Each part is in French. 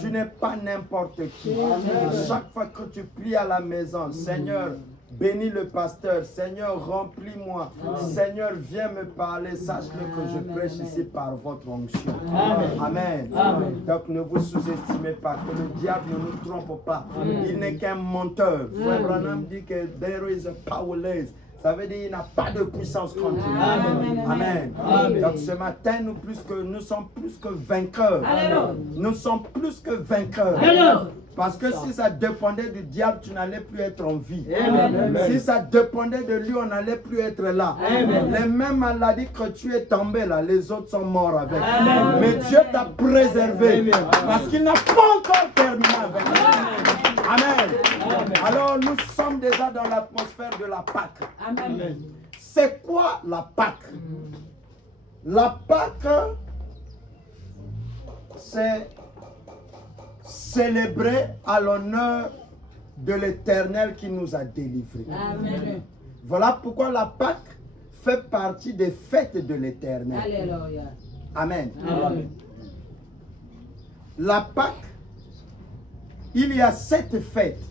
Tu n'es pas n'importe qui. Chaque fois que tu pries à la maison, Seigneur, bénis le pasteur. Seigneur, remplis-moi. Seigneur, viens me parler. Sache-le que je prêche ici par votre onction. Amen. Donc ne vous sous-estimez pas, que le diable ne nous trompe pas. Il n'est qu'un menteur. Frère Branham dit que there is a powerless. Ça veut dire qu'il n'a pas de puissance contre nous. Amen. Donc ce matin, nous sommes plus que vainqueurs. Nous sommes plus que vainqueurs. Parce que si ça dépendait du diable, tu n'allais plus être en vie. Si ça dépendait de lui, on n'allait plus être là. Les mêmes maladies que tu es tombé là, les autres sont morts avec. Mais Dieu t'a préservé. Parce qu'il n'a pas encore terminé avec nous. Amen. Alors nous sommes déjà dans l'atmosphère de la Pâque. C'est quoi la Pâque? La Pâque, c'est célébrer à l'honneur de l'Éternel qui nous a délivrés. Voilà pourquoi la Pâque fait partie des fêtes de l'Éternel. Amen. La Pâque, il y a 7 fêtes.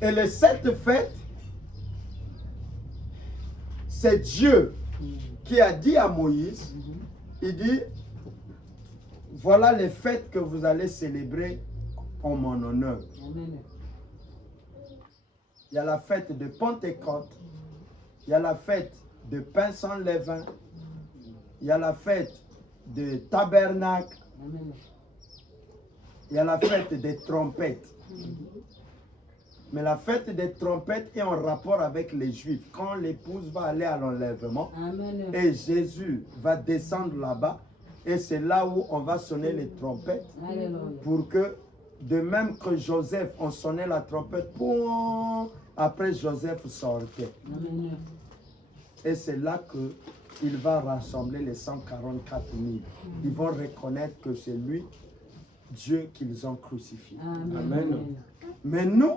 Et les 7 fêtes, c'est Dieu qui a dit à Moïse, il dit, voilà les fêtes que vous allez célébrer en mon honneur. Il y a la fête de Pentecôte, il y a la fête de pain sans levain, il y a la fête de tabernacle, il y a la fête des trompettes. Mais la fête des trompettes est en rapport avec les Juifs. Quand l'épouse va aller à l'enlèvement et Jésus va descendre là-bas, et c'est là où on va sonner les trompettes pour que, de même que Joseph, on sonnait la trompette, pour après Joseph sortait. Et c'est là qu'il va rassembler les 144 000. Ils vont reconnaître que c'est lui, Dieu, qu'ils ont crucifié. Amen. Mais nous,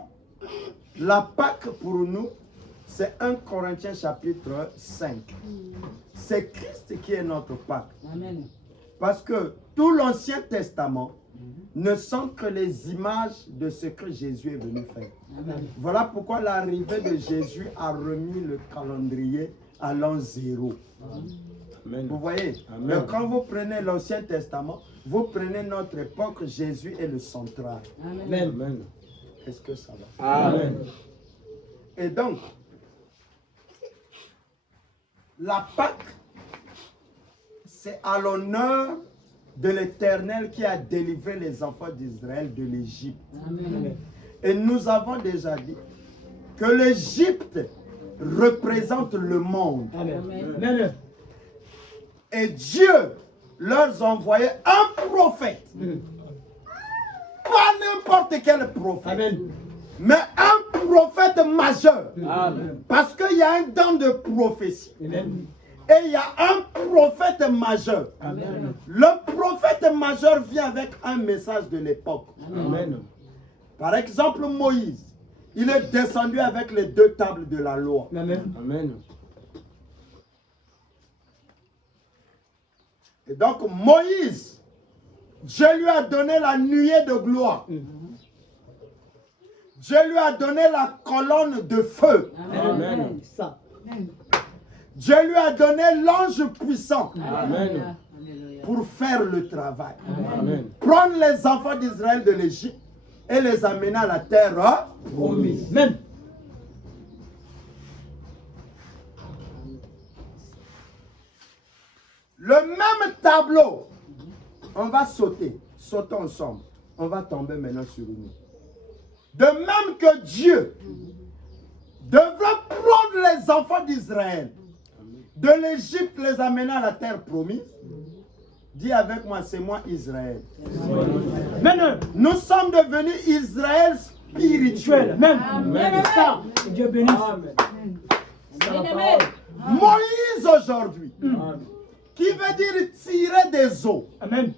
la Pâque pour nous, c'est 1 Corinthiens chapitre 5. C'est Christ qui est notre Pâque. Parce que tout l'Ancien Testament ne sont que les images de ce que Jésus est venu faire. Voilà pourquoi l'arrivée de Jésus a remis le calendrier à l'an 0. Vous voyez? Donc, quand vous prenez l'Ancien Testament, vous prenez notre époque, Jésus est le central. Amen. Est-ce que ça va? Amen. Et donc, la Pâque, c'est à l'honneur de l'Éternel qui a délivré les enfants d'Israël de l'Égypte. Et nous avons déjà dit que l'Égypte représente le monde. Amen. Et Dieu leur envoyait un prophète. Pas n'importe quel prophète. Amen. Mais un prophète majeur. Amen. Parce qu'il y a un don de prophétie. Amen. Et il y a un prophète majeur. Amen. Le prophète majeur vient avec un message de l'époque. Par exemple, Moïse, il est descendu avec les 2 tables de la loi. Amen. Amen. Et donc Moïse, Dieu lui a donné la nuée de gloire. Dieu lui a donné la colonne de feu. Amen. Dieu lui a donné l'ange puissant. Amen. Pour faire le travail. Amen. Prendre les enfants d'Israël de l'Égypte et les amener à la terre promise. Amen. Le même tableau, on va sauter, sautons ensemble. On va tomber maintenant sur nous. De même que Dieu devrait prendre les enfants d'Israël de l'Égypte, les amener à la terre promise. Dis avec moi, c'est moi Israël. Maintenant, nous sommes devenus Israël spirituel. Amen. Dieu bénisse. Moïse aujourd'hui, qui veut dire tirer des eaux. Amen.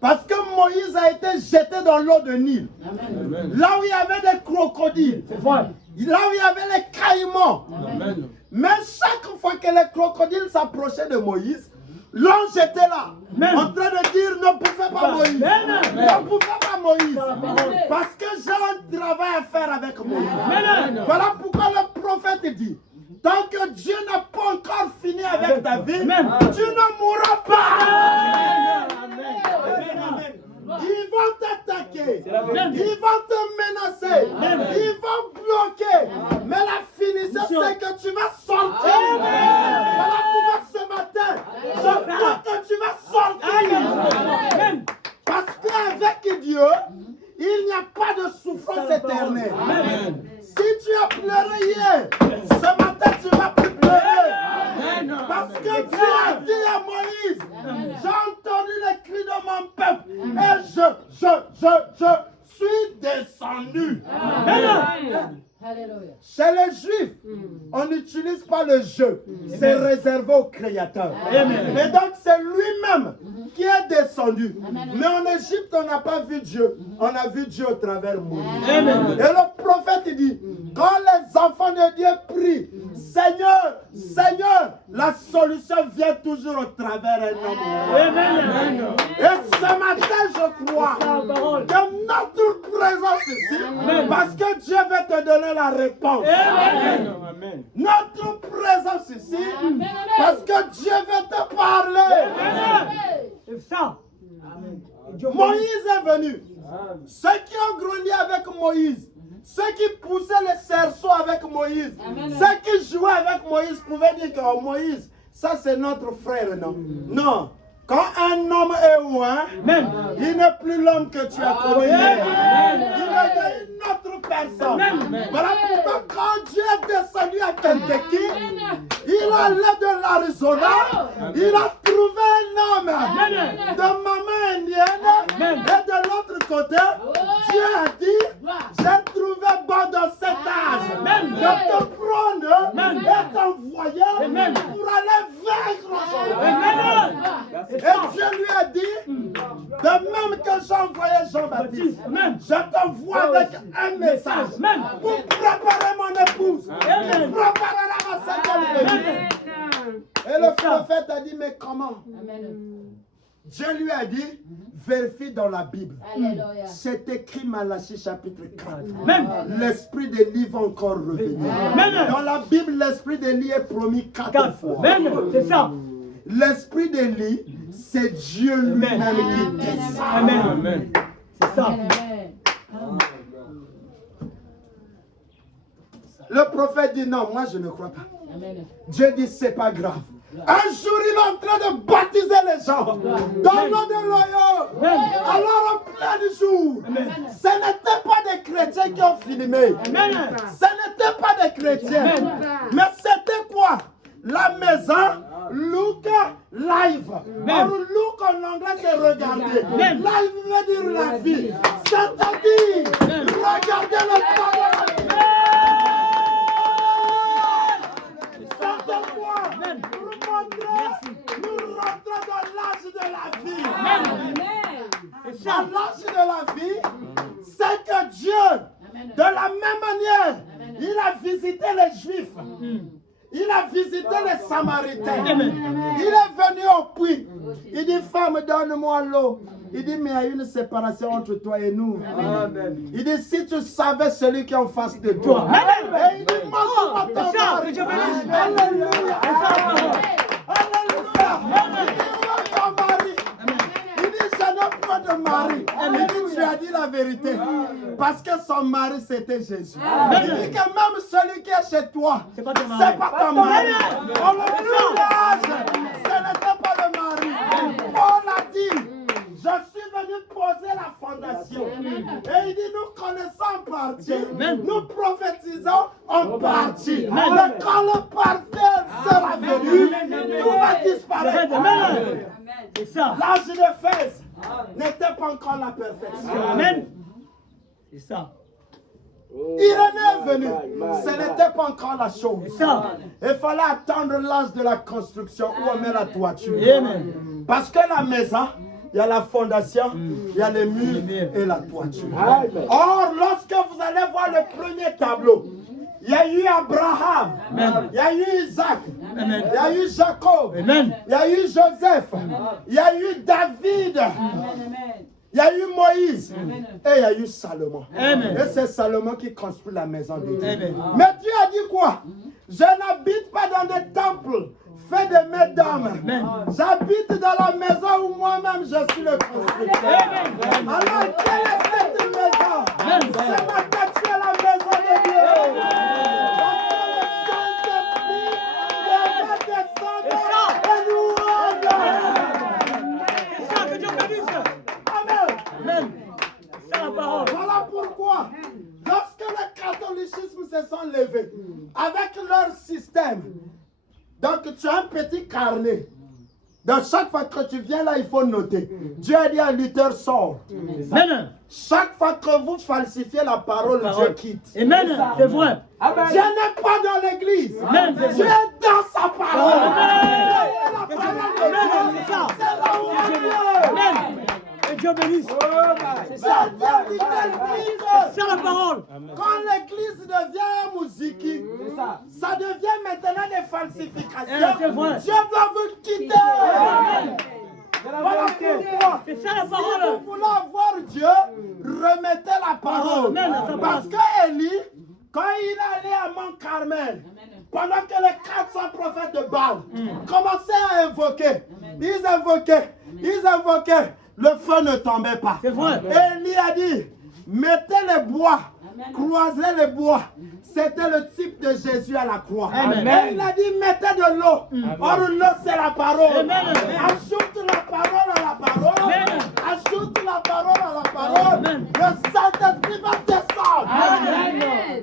Parce que Moïse a été jeté dans l'eau de Nil. Amen. Là où il y avait des crocodiles. Là où il y avait les caïmans. Amen. Mais chaque fois que les crocodiles s'approchaient de Moïse, L'ange était là, en train de dire ne pouvez pas Moïse. Ne pouvez pas Moïse. Parce que j'ai un travail à faire avec Moïse. Voilà pourquoi le prophète dit, tant que Dieu n'a pas encore fini avec ta vie, tu ne mourras pas. Ils vont t'attaquer, ils vont te menacer, ils vont bloquer. Mais la finition, c'est que tu vas sortir. Voilà pourquoi ce matin, je crois que tu vas sortir. Parce qu'avec Dieu, il n'y a pas de souffrance éternelle. Si tu as pleuré hier, ce matin tu vas plus pleurer. Parce que Dieu a dit à Moïse, j'ai entendu les cris de mon peuple et je suis descendu. Chez les Juifs, on n'utilise pas le jeu. C'est réservé au Créateur. Et donc c'est lui-même qui est descendu. Mais en Égypte, on n'a pas vu Dieu. On a vu Dieu au travers Moïse. Et le prophète dit, quand les enfants de Dieu prient, Seigneur, Seigneur, la solution vient toujours au travers un homme. Et ce matin, je crois que notre présence ici, parce que Dieu veut te donner la réponse. Notre présence ici, parce que Dieu veut te parler. Moïse est venu. Ceux qui ont grandi avec Moïse, ceux qui poussaient les cerceaux avec Moïse, ceux qui jouaient avec Moïse pouvaient dire que oh, Moïse, ça c'est notre frère, non? Non. Quand un homme est loin, il n'est plus l'homme que tu as connu. Il est une autre personne. Voilà pourquoi quand Dieu est descendu à Kentucky, il allait de l'Arizona, il a trouvé un homme de maman indienne et de l'autre côté, Dieu a dit, j'ai trouvé bon dans cet âge de te prendre et t'envoyer pour aller vaincre les gens. Et Dieu lui a dit, de même que j'ai envoyé Jean-Baptiste, je t'envoie avec un message pour préparer mon épouse, pour préparer la seconde venue. Et le prophète a dit, mais comment? Dieu lui a dit, vérifie dans la Bible. C'est écrit Malachie chapitre 4. L'esprit d'Élie va encore revenir. Dans la Bible, l'esprit d'Élie est promis 4 fois. C'est ça. L'esprit d'Élie, c'est Dieu lui-même qui descend. Amen. C'est ça. Le prophète dit non, moi je ne crois pas. Dieu dit c'est pas grave. Un jour il est en train de baptiser les gens dans l'eau de l'Oyo. Alors en plein jour, ce n'était pas des chrétiens qui ont filmé. Ce n'était pas des chrétiens. Mais c'était quoi? La maison look live. Or look en anglais c'est regarder. Live veut dire la vie. C'est-à-dire regardez le talent. Nous rentrons dans l'âge de la vie. Dans l'âge de la vie, c'est que Dieu, de la même manière, il a visité les Juifs. Il a visité les Samaritains. Il est venu au puits. Il dit, femme, donne-moi l'eau. Il dit, mais il y a une séparation entre toi et nous. Il dit, si tu savais celui qui est en face de toi. Et il dit, montre-moi ton mari. Alléluia. Alléluia. Il dit, je n'ai pas de mari. Il dit, tu as dit la vérité. Parce que son mari, c'était Jésus. Il dit que même celui qui est chez toi, c'est pas ton mari. On le blâme. Ce n'était pas le mari. Paul a dit, je suis venu poser la fondation. Et il dit, nous connaissons en partie. Nous prophétisons en partie. Mais quand le parfait sera venu, tout va disparaître. L'âge de Fès n'était pas encore la perfection. Amen. C'est ça. Irénée est venu. Ce n'était pas encore la chose. Il fallait attendre l'âge de la construction où on met la toiture. Parce que la maison, il y a la fondation, il y a les murs et la toiture. Or, lorsque vous allez voir le premier tableau, Il y a eu Abraham. Amen. Il y a eu Isaac. Amen. Il y a eu Jacob. Amen. Il y a eu Joseph. Il y a eu David. Il y a eu Moïse. Et il y a eu Salomon. Amen. Et c'est Salomon qui construit la maison de Dieu. Amen. Mais Dieu a dit quoi? Je n'habite pas dans des temples faits de mes d'hommes. J'habite dans la maison où moi-même je suis le constructeur. Alors, quelle est cette maison? C'est ma tête, c'est la maison de Dieu. Parce que le Saint-Esprit va descendre et nous rendre. C'est ça, que Dieu bénisse. Amen. Amen. C'est la parole. Voilà pourquoi, lorsque le catholicisme se sont levés, avec leur système, donc tu as un petit carnet. Donc chaque fois que tu viens là, il faut noter. Dieu a dit à Luther, sort. Amen. Chaque fois que vous falsifiez la parole, Dieu quitte. Amen. C'est vrai. Dieu n'est pas dans l'église. Amen. Dieu est dans sa parole. Amen. La parole de Dieu, C'est ça. c'est là où on est. Amen. Que Dieu bénisse. C'est ça. Dieu dit l'église. C'est la parole. Quand l'église devient musique, ça devient maintenant des falsifications. C'est vrai. Dieu doit vous quitter. Voilà pourquoi. C'est ça la Si parole. vous voulez avoir Dieu, remettez la parole. Amen, la parole. Parce que Élie, quand il allait à Mont Carmel, pendant que les 400 prophètes de Baal commençaient à invoquer, ils invoquaient, le feu ne tombait pas. C'est vrai. Élie a dit, mettez les bois, croisez les bois. C'était le type de Jésus à la croix. Amen. Et il a dit, mettez de l'eau. Or, l'eau, c'est la parole. Amen. Ajoute la parole à la parole. Amen. Ajoute la parole à la parole. Amen. Le Saint-Esprit va descendre. Amen.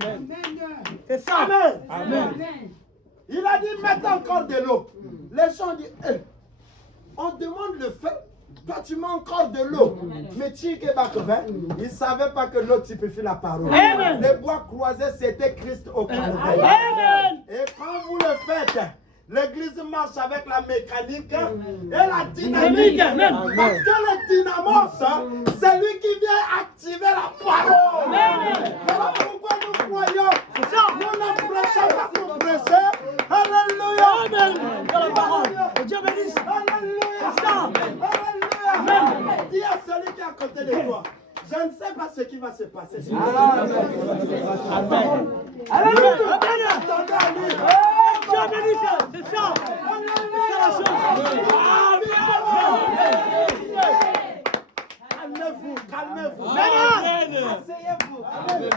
C'est ça. Amen. Amen. Il a dit, mettez encore de l'eau. Les gens disent, hey, on demande le feu. Toi, tu mets encore de l'eau. Mais tu es il ne savait pas que l'eau typifie la parole. Amen. Les bois croisés, c'était Christ au Calvaire. Amen. Et quand vous le faites, l'église marche avec la mécanique et la dynamique. Amen. Parce que le dynamos, c'est lui qui vient activer la parole. Amen. Voilà pourquoi nous croyons. C'est ça. Nous ne prêchons pas pour prêcher. Alléluia. Amen. C'est la parole. Que Dieu bénisse. Alléluia. C'est ça. Alléluia. Amen. Dis à celui qui est à côté de toi. Je ne sais pas ce qui va se passer. Amen. Alléluia. Amen. Attendez à lui. Dieu bénisse. C'est ça. C'est la chose. Calmez-vous, calmez-vous. Amen. Asseyez-vous. Amen.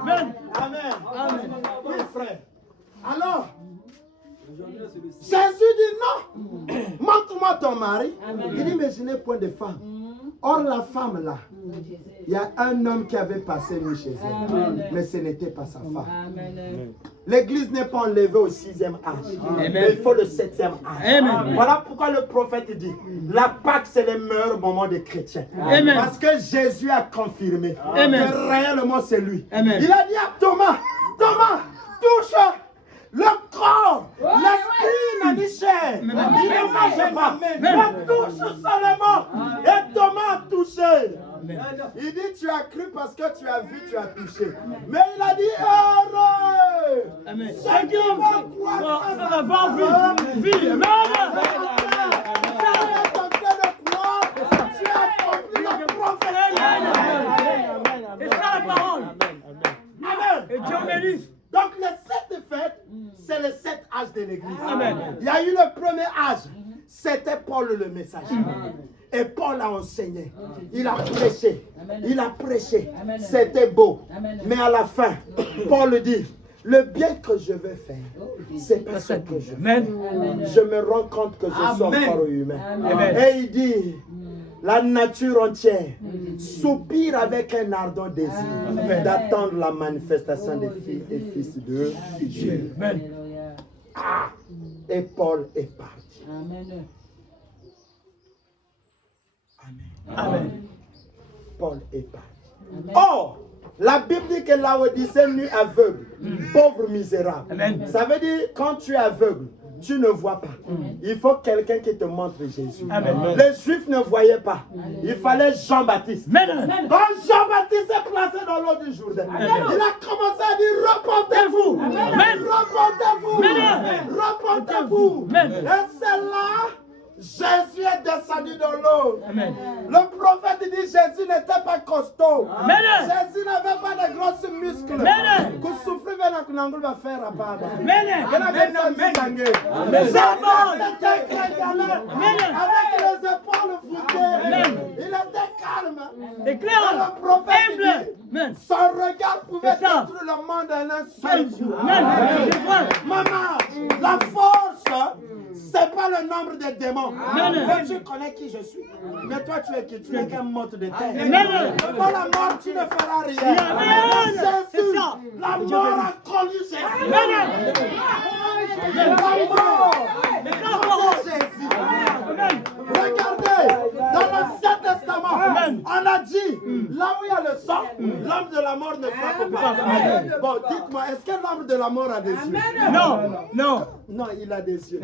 Amen. Amen. Amen. Oui, frère. Alors, Jésus dit non. Montre-moi ton mari. Il dit, mais je n'ai point de femme. Or, la femme là, il y a un homme qui avait passé nuit chez elle. Mais ce n'était pas sa femme. L'église n'est pas enlevée au 6e âge. Mais il faut le 7e âge. Amen. Voilà pourquoi le prophète dit, la Pâque c'est le meilleur moment des chrétiens. Amen. Parce que Jésus a confirmé Amen. que réellement c'est lui. Amen. Il a dit à Thomas, Thomas, touche le corps, l'esprit n'a ni chair. Il ne mange pas. Mais touche seulement. Et Thomas a touché. Il dit, tu as cru parce que tu as vu, tu as touché. Mais il a dit, heureux. Amen. Ceux qui vont croire Ça va avoir vie. Amen. C'est ça la parole. Amen. Et Dieu bénisse. Donc les 7 fêtes, c'est les 7 âges de l'église. Amen. Il y a eu le premier âge, c'était Paul le messager. Et Paul a enseigné, il a prêché, c'était beau. Mais à la fin, Paul dit, le bien que je veux faire, c'est pas ce que je fais. Je me rends compte que je suis encore humain. Et il dit, la nature entière soupire avec un ardent désir d'attendre la manifestation des filles et fils de Dieu. Ah, et Paul est parti. Amen. Amen. Paul est parti. Or, la Bible dit que Laodicée nu aveugle, pauvre misérable. Amen. Ça veut dire quand tu es aveugle, tu ne vois pas. Il faut quelqu'un qui te montre Jésus. Amen. Les Juifs ne voyaient pas. Il fallait Jean-Baptiste. Amen. Quand Jean-Baptiste est placé dans l'eau du Jourdain, il a commencé à dire repentez-vous. Repentez-vous. Repentez-vous. Et c'est là Jésus est descendu dans l'eau. Le prophète dit Jésus n'était pas costaud. Jésus n'avait pas de grosses muscles. Que souffrir va faire à part. Avec les épaules voûtées. Il était calme. C'est clair. Le prophète dit son regard pouvait détruire le monde en un seul jour. Maman, la force, c'est pas le nombre de démons. Moi, tu connais qui je suis. Mais toi, tu es qui? Tu n'es qu'un mort de terre. Devant la mort, tu ne feras rien. Jésus, la mort a connu Jésus. La mort a connu Jésus. Regardez, dans l'Ancien Testament, on a dit, là où il y a le sang, l'homme de la mort ne frappe pas. Bon, dites-moi, est-ce que l'homme de la mort a des yeux? Non, non. Non, il a des yeux.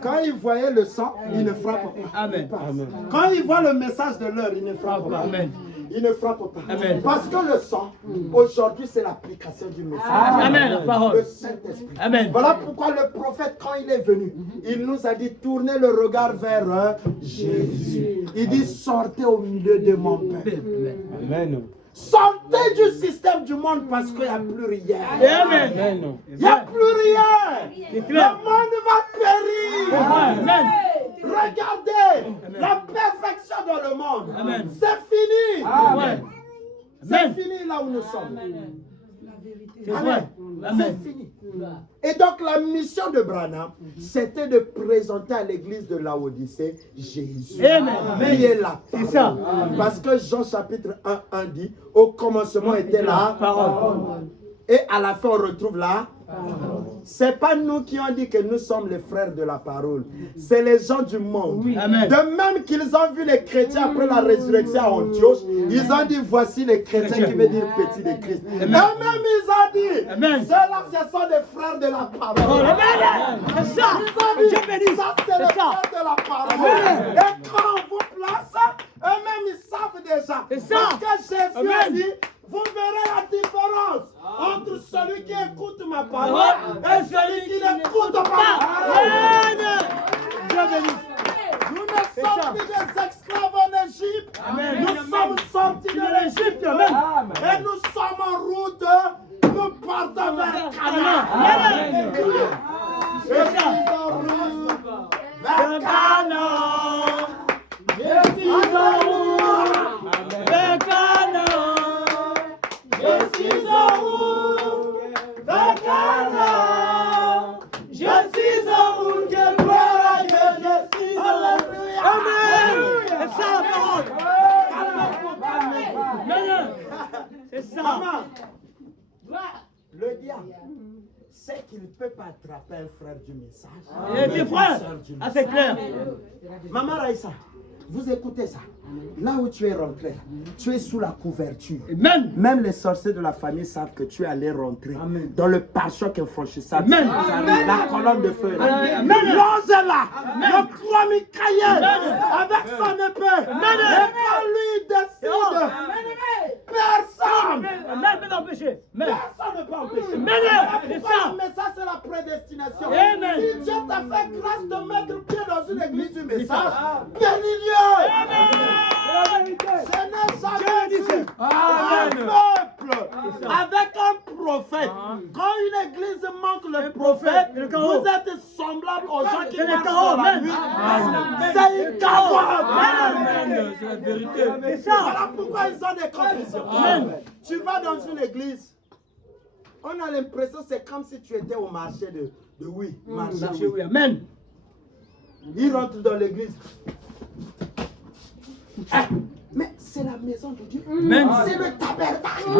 Quand il voyait le sang, il ne frappe pas. Amen. Quand il voit le message de l'heure, il ne frappe pas. Amen. Il ne frappe pas. Amen. Parce que le sang, aujourd'hui, c'est l'application du message. Amen, la parole. Le Saint-Esprit. Amen. Voilà pourquoi le prophète, quand il est venu, il nous a dit tournez le regard vers Jésus. Il dit sortez au milieu de mon peuple. Amen. Sortez du système du monde parce qu'il n'y a plus rien. Amen. Il n'y a plus rien. Le monde va périr. Amen. Regardez la perfection dans le monde. C'est fini. C'est fini là où nous sommes. Amen. C'est fini. Et donc la mission de Branham, c'était de présenter à l'église de Laodicée Jésus. Qui est la parole. Parce que Jean chapitre 1 dit, au commencement était la parole. Et à la fin on retrouve la parole. C'est pas nous qui ont dit que nous sommes les frères de la parole. C'est les gens du monde. De même qu'ils ont vu les chrétiens après la résurrection à Antioche, ils ont dit voici les chrétiens qui veut dire petit de Christ. Et même ils ont dit, ceux-là ce sont des frères de la parole. C'est ça. Ça c'est les frères de la parole. Et quand on vous place, eux-mêmes ils savent déjà. Parce que Jésus a dit, vous verrez la différence entre celui qui écoute ma parole et celui qui n'écoute pas. Nous ne sommes plus des esclaves en Égypte. Nous sommes sortis de l'Égypte. Et nous sommes en route. Nous partons vers Canaan. Je suis en route vers Canaan. Je suis en route vers Canaan. Je suis en route vers Canaan. Je suis en route, que gloire à Dieu, je suis en route. Amen. C'est ça la parole. C'est ça. Maman, le diable sait qu'il ne peut pas attraper un frère du message. Des frères. Ah, c'est clair. Maman Raïssa, vous écoutez ça. Là où tu es rentré, tu es sous la couverture. Même les sorciers de la famille savent que tu allais rentrer dans le pare-choc infranchissable. La colonne de feu. L'ange est là. Le croix Michael avec son épée. Et quand lui décide, personne ne peut empêcher. Mais ça, c'est la prédestination. Si Dieu t'a fait grâce de mettre pied dans une église du message, bénis Dieu. Je n'ai jamais vu un peuple avec un prophète. Quand une église manque le prophète, vous êtes semblable aux gens qui marchent dans la nuit. C'est incapable. C'est la vérité. Voilà pourquoi ils ont des confusions. Tu vas dans une église, on a l'impression que c'est comme si tu étais au marché de oui. Marché oui. Amen. Ils rentrent dans l'église. Mais c'est la maison de Dieu. C'est le tabernacle.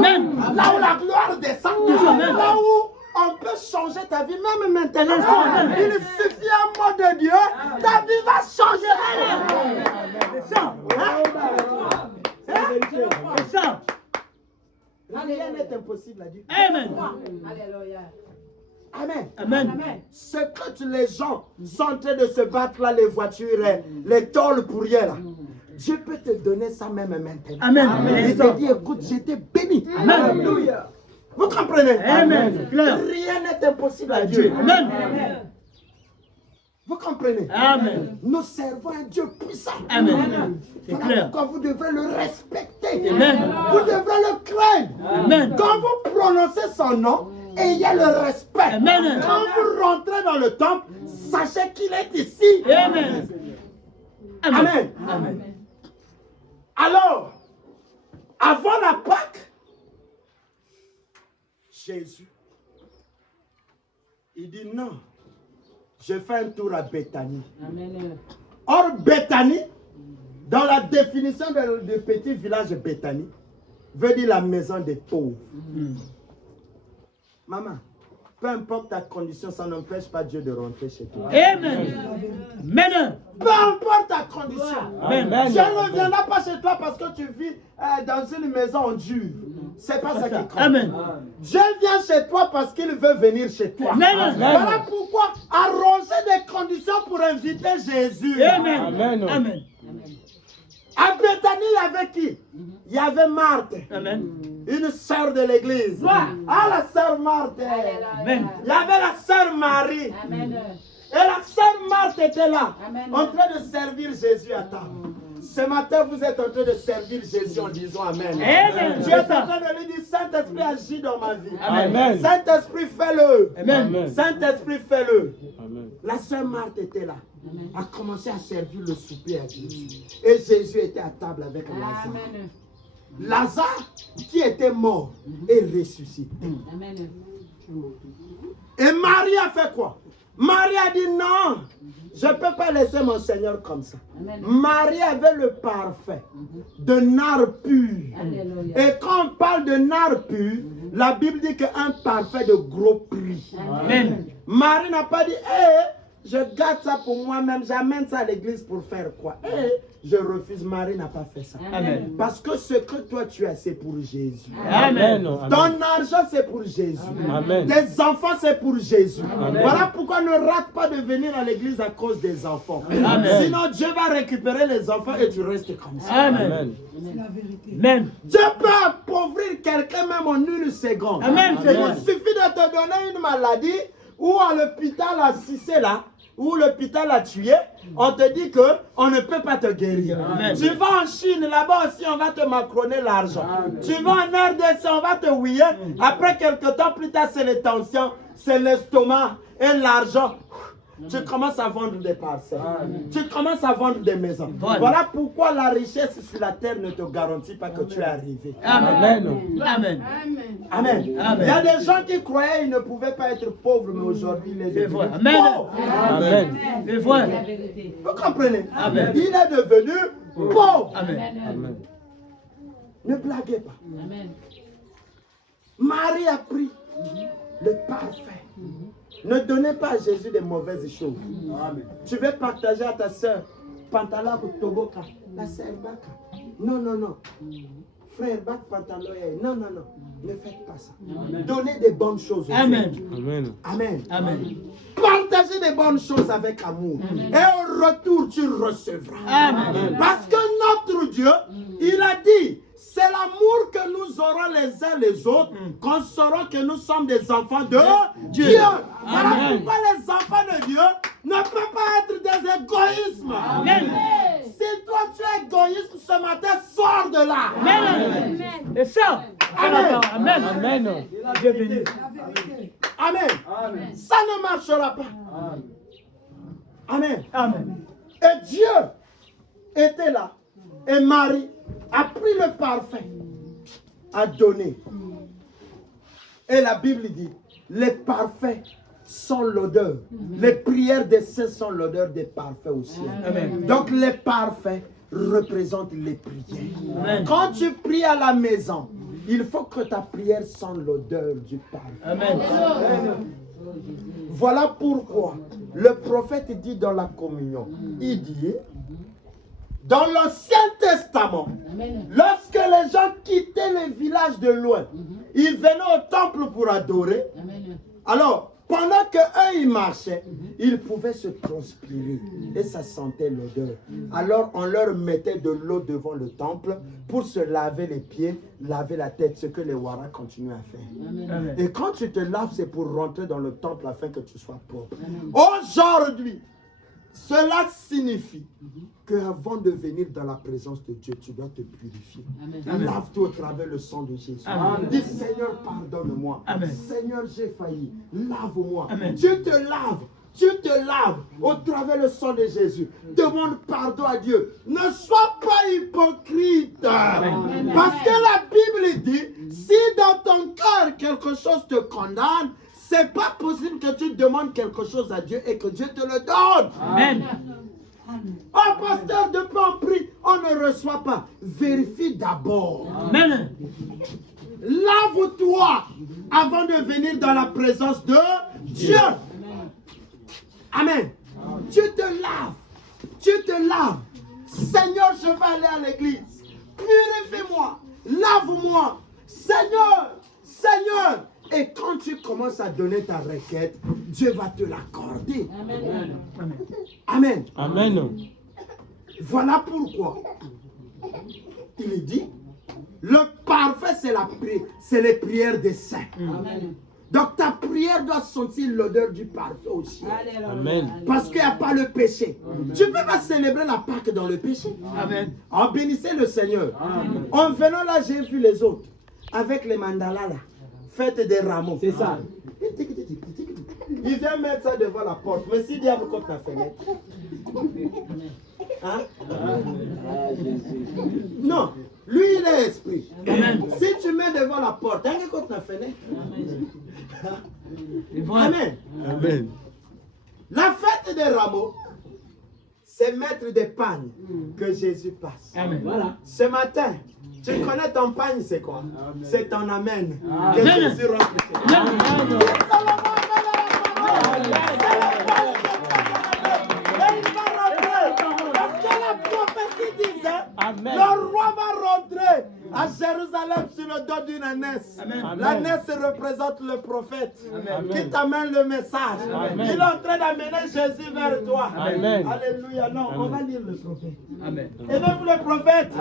Là où la gloire descend. Là où on peut changer ta vie. Même maintenant. Il suffit un mot de Dieu. Ta vie va changer. C'est ça. C'est ça. Rien n'est impossible à Dieu. Amen. Alléluia. Amen. Amen. Ce que les gens sont en train de se battre là, les voitures, les tôles pour rien là. Dieu peut te donner ça même maintenant. Amen. Il te dit, écoute, j'étais béni. Amen. Vous comprenez? Amen. Clair. Rien n'est impossible à Dieu. Amen. Vous comprenez? Amen. Nous servons un Dieu puissant. Amen. C'est Voilà clair. pourquoi vous devrez le respecter. Amen. Vous devrez le craindre. Amen. Quand vous prononcez son nom, ayez le respect. Amen. Quand vous rentrez dans le temple, sachez qu'il est ici. Amen. Amen. Amen. Alors, avant la Pâque, Jésus, il dit non, je fais un tour à Béthanie. Or, Béthanie, dans la définition du petit village de Béthanie, veut dire la maison des pauvres. Maman, peu importe ta condition, ça n'empêche pas Dieu de rentrer chez toi. Amen. Amen. Peu importe ta condition. Amen. Dieu ne viendra pas chez toi parce que tu vis dans une maison dure. C'est pas ça qui compte. Amen. Dieu vient chez toi parce qu'il veut venir chez toi. Amen. Voilà pourquoi arranger des conditions pour inviter Jésus. Amen. Amen. À Béthanie, il y avait qui? Il y avait Marthe, Amen. une sœur de l'église. Ah, la sœur Marthe. Amen. Il y avait la sœur Marie. Et la sœur Marthe était là, en train de servir Jésus à table. Ce matin, vous êtes en train de servir Jésus en disant Amen. Amen. Dieu est en train de lui dire, Saint-Esprit agit dans ma vie. Amen. Saint-Esprit, fais-le. Amen. Saint-Esprit, fais-le. La sœur Marthe était là, a commencé à servir le souper à Jésus. Et Jésus était à table avec Lazare. Lazare, qui était mort, est ressuscité. Et Marie a fait quoi? Marie a dit non, je ne peux pas laisser mon Seigneur comme ça. Marie avait le parfum de nard pur. Et quand on parle de nard pur, la Bible dit qu'un parfum de gros prix. Amen. Marie n'a pas dit, je garde ça pour moi-même, j'amène ça à l'église pour faire quoi? Je refuse. Marie n'a pas fait ça. Amen. Parce que ce que toi tu as, c'est pour Jésus. Amen. Ton argent, c'est pour Jésus. Amen. Tes enfants, c'est pour Jésus. Amen. Voilà pourquoi ne rate pas de venir à l'église à cause des enfants. Amen. Sinon, Dieu va récupérer les enfants et tu restes comme ça. Amen. Amen. Dieu peut appauvrir quelqu'un même en une seconde. Amen. Il suffit de te donner une maladie ou à l'hôpital à Cissé là, où l'hôpital a tué, on te dit qu'on ne peut pas te guérir. Amen. Tu vas en Chine, là-bas aussi on va te macroner l'argent. Tu vas en RDC, on va te ouiller. Après quelques temps plus tard, c'est les tensions, c'est l'estomac et l'argent. Tu commences à vendre des parcelles. Tu commences à vendre des maisons. Voilà pourquoi la richesse sur la terre ne te garantit pas que tu es arrivé. Amen. Amen. Amen. Amen. Il y a des gens qui croyaient qu'ils ne pouvaient pas être pauvres, mais aujourd'hui, ils les deviennent Amen. pauvres. Amen. C'est vrai. Vous comprenez? Amen. Il est devenu pauvre. Amen. Ne blaguez pas. Marie a pris le parfait. Ne donnez pas à Jésus des mauvaises choses. Tu veux partager à ta soeur, pantalon ou toboka, la sœur baka. Non, non, non. Frère, bak pantalon. Non, non, non. Ne faites pas ça. Donnez des bonnes choses. Amen. Amen. Amen. Partagez des bonnes choses avec amour. Et au retour, tu recevras. Amen. Parce que notre Dieu, il a dit, c'est l'amour que nous aurons les uns les autres, qu'on saura que nous sommes des enfants de Dieu. Voilà pourquoi les enfants de Dieu ne peuvent pas être des égoïsmes. Amen. Si toi tu es égoïste ce matin, sors de là. Amen. Et ça. Amen. Amen. Amen. Dieu béni. Amen. Ça ne marchera pas. Amen. Amen. Et Dieu était là. Et Marie a pris le parfum, a donné. Et la Bible dit, les parfums sont l'odeur. Les prières des saints sont l'odeur des parfums au ciel. Amen. Donc les parfums représentent les prières. Amen. Quand tu pries à la maison, il faut que ta prière sente l'odeur du parfum. Amen. Voilà pourquoi le prophète dit dans la communion, il dit, dans l'Ancien Testament, lorsque les gens quittaient les villages de loin, ils venaient au temple pour adorer. Alors, pendant qu'eux, ils marchaient, ils pouvaient se transpirer et ça sentait l'odeur. Alors, on leur mettait de l'eau devant le temple pour se laver les pieds, laver la tête, ce que les Wara continuent à faire. Amen. Et quand tu te laves, c'est pour rentrer dans le temple afin que tu sois propre. Aujourd'hui, cela signifie qu'avant de venir dans la présence de Dieu, tu dois te purifier. Lave-toi au travers le sang de Jésus. Dis, Seigneur, pardonne-moi. Seigneur, j'ai failli. Lave-moi. Dieu te lave. Tu te laves au travers le sang de Jésus. Demande pardon à Dieu. Ne sois pas hypocrite. Parce que la Bible dit, si dans ton cœur quelque chose te condamne, c'est pas possible que tu demandes quelque chose à Dieu et que Dieu te le donne. Amen. Oh, pasteur, depuis on prie, on ne reçoit pas. Vérifie d'abord. Amen. Lave-toi avant de venir dans la présence de Dieu. Amen. Tu te laves. Tu te laves. Seigneur, je vais aller à l'église. Purifie-moi. Lave-moi. Seigneur. Seigneur. Et quand tu commences à donner ta requête, Dieu va te l'accorder. Amen. Amen. Amen. Voilà pourquoi il dit, le parfait c'est les prières des saints. Amen. Donc ta prière doit sentir l'odeur du parfait aussi. Amen. Parce qu'il n'y a pas le péché. Amen. Tu ne peux pas célébrer la Pâque dans le péché. Amen. En bénissez le Seigneur. Amen. En venant là, j'ai vu les autres avec les mandalas là. Faites des rameaux. C'est ça. Il vient mettre ça devant la porte. Mais si diable contre la fenêtre. Hein? Non. Lui, il est esprit. Amen. Si tu mets devant la porte, il contre la fenêtre. Amen. Amen. La fête des rameaux, c'est mettre des pagnes que Jésus passe. Amen. Voilà. Ce matin, tu connais ton pagne, c'est quoi? C'est ton amen. Que Jésus rentre. Le roi va rentrer à Jérusalem sur le dos d'une ânesse. L'ânesse représente le prophète qui t'amène le message. Amen. Il est en train d'amener Jésus vers toi. Amen. Alléluia. Non, on va lire le prophète. Amen. Et même le prophète.